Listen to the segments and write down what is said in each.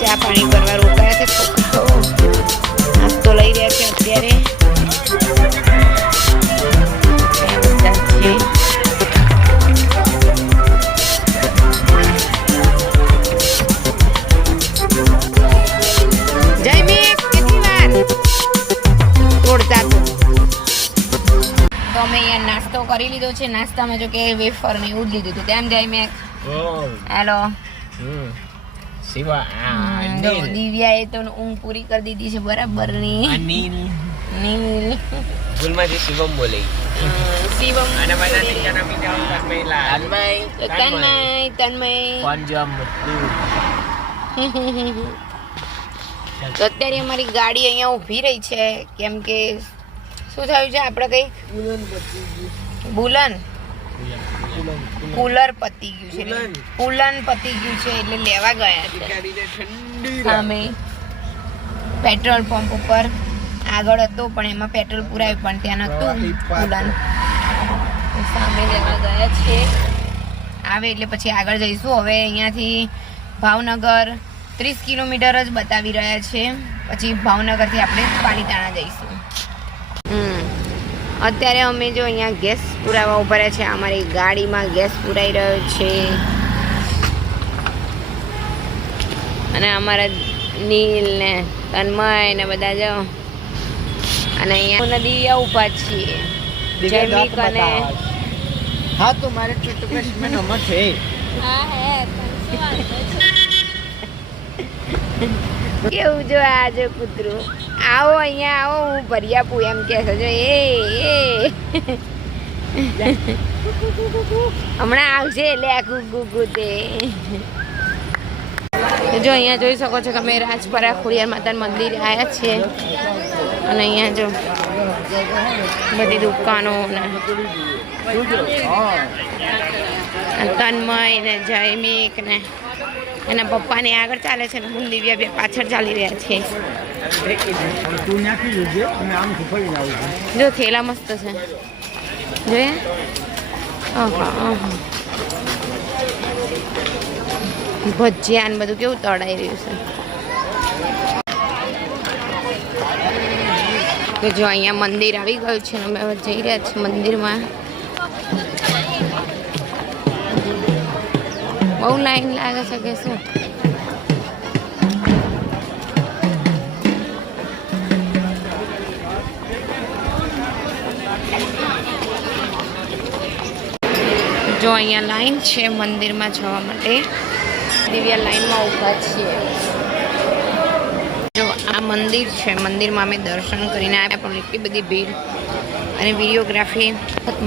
ચા પાણી કરવા રોકાયા છે છોકરાઓ, નાસ્તો લઈ રહ્યા છે અત્યારે. અમે અહીંયા નાસ્તો કરી લીધો છે. નાસ્તામાં જો કે વેફર ને એવું જ લીધું હતું. તેમ જાય મેં હેલો દિવ્યાએ તો ઊંઘ પૂરી કરી દીધી છે બરાબર ની. નીલ ભૂલમાંથી શિવમ બોલે. શિવમ અને બધા ટીચરના બીજા તન્મય કોણ જોબ તો અત્યારે અમારી ગાડી અહીંયા ઊભી રહી છે કેમ કે શું થયું છે આપણે કઈ કુલર પતી ગયું છે, પુલન પતી ગયું છે એટલે લેવા ગયા છે સામે પેટ્રોલ પંપ ઉપર. આગળ હતો પણ એમાં પેટ્રોલ પુરાયું પણ ત્યાં નહોતું પુલન. સામે લેવા ગયા છે. આવે એટલે પછી આગળ જઈશું. હવે અહીંયાથી ભાવનગર 30 કિલોમીટર જ બતાવી રહ્યા છે. પછી ભાવનગરથી આપણે પાલીતાણા જઈશું. અત્યારે અમે જો અહીંયા ગેસ પુરાવા ઉભા રહ્યા છે. અમારી ગાડીમાં ગેસ પુરાઈ રહ્યો છે અને અમારા નીલ ને તન્મય ને બધા જો. અને અહીંયા નદી ઉભા છીએ. જૈમિક અને हाँ तुम्हारे टूथब्रश में नमक है. हाँ है. કેવું જો આ જો કૂતરું. આવો અહીંયા આવો, હું ભરી આપું એમ કે છે જો. હમણાં આવશે એટલે આખું ગુગુ તે. જો અહીંયા જોઈ શકો છો કે અમે રાજપરા ખોડિયાર માતાના મંદિરે આવ્યા છીએ. અને અહીંયા જો બધી દુકાનો ને તન્મય ને જયમિક ને એના પપ્પાને આગળ ચાલે છે ને હું દિવ્યા બે પાછળ ચાલી રહ્યા છે. જો થેલા મસ્ત છે જોયા. ભજીયા ને બધું કેવું તળાઈ રહ્યું છે. તો જો અહીંયા મંદિર આવી ગયું છે. અમે હવે જઈ રહ્યા છીએ મંદિરમાં. બહુ લાઈન લાગે છે કે શું. જો અહીંયા લાઈન છે મંદિરમાં જવા માટે. દિવ્યા લાઈનમાં ઊભા છીએ. જો આ મંદિર છે. મંદિરમાં અમે દર્શન કરીને આવ્યા પણ એટલી બધી ભીડ અને વિડીયોગ્રાફી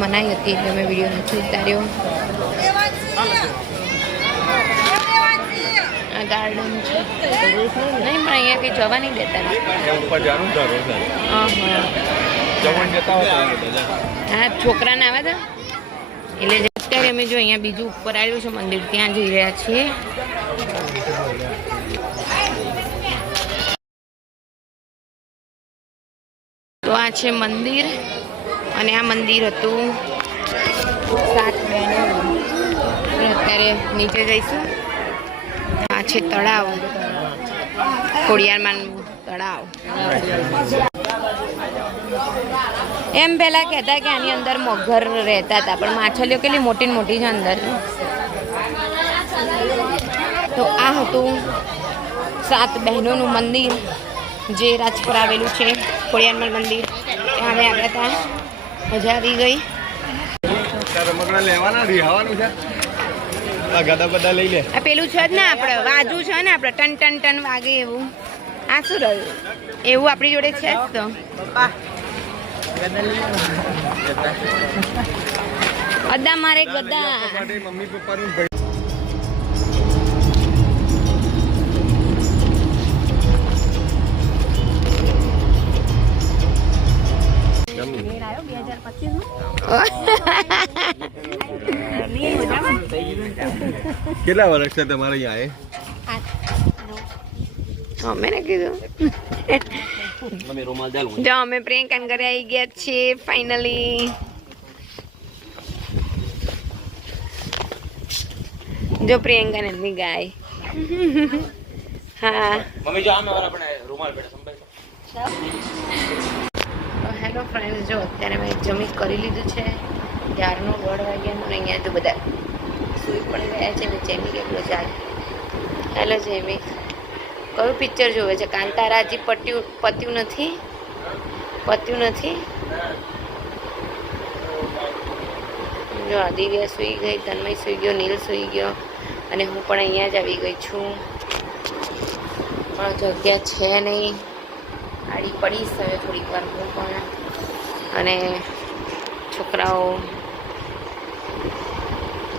મનાઈ હતી એટલે અમે વિડીયો નથી ઉતાર્યો. આ ગાર્ડન છે નહીં પણ અહીંયા કંઈ જવા નહીં દેતા. હા છોકરાને આવે તો એટલે અત્યારે અમે જો અહીંયા બીજું ઉપર આવ્યું છે મંદિર ત્યાં જઈ રહ્યા છીએ. તો આ છે મંદિર અને આ મંદિર હતું 7 બહેનો. અત્યારે નીચે જઈશું. આ છે તળાવ, ખોડિયારમાંનું તળાવ. એમ પેલા કહેતા કે આની અંદર મગર રહેતા હતા પણ માછલીઓ કેટલી મોટી મોટી છે અંદર. તો આ હતું 7 બહેનોનું મંદિર જે રાજપુરા આવેલું છે. ખોડિયારમાંનું મંદિર ત્યાં અમે આવ્યા હતા. મજા આવી ગઈ. આ પેલું છે જ ને આપણે વાજુ છે ને આપણે ટન ટન ટન વાગે એવું. આ શું રહ્યું એવું આપણી જોડે છે જ તો. અદા મારે ગદા. મમ્મી પપ્પાનું કેટલા વર્ષ છે તમારે અહીંયા? મેં કીધું જો અમે પ્રિયંકા ઘરે આવી ગયા છીએ ફાઇનલી. જો પ્રિયંકા ને ગાય હા મમ્મી જો આમે વાળા પણ રૂમાલ બેઠા સંભાળ. હેલો ફ્રેન્ડ્સ, જો અત્યારે મેં જમી કરી લીધું છે. ત્યારનો 1:00 વાગ્યાનો અહીંયા તો બધા સૂઈ પડી ગયા છે ને જેમી કેટલો ચાલે. હેલો જેમી, કયું પિક્ચર જોવે છે? કાંતારા હજી પત્યું નથી? જો દિવ્યા સૂઈ ગઈ, તન્મય સૂઈ ગયો, નીલ સૂઈ ગયો અને હું પણ અહીંયા જ આવી ગઈ છું. પણ જગ્યા છે નહીં, આડી પડીશ હવે થોડીક વાર હું પણ. અને છોકરાઓ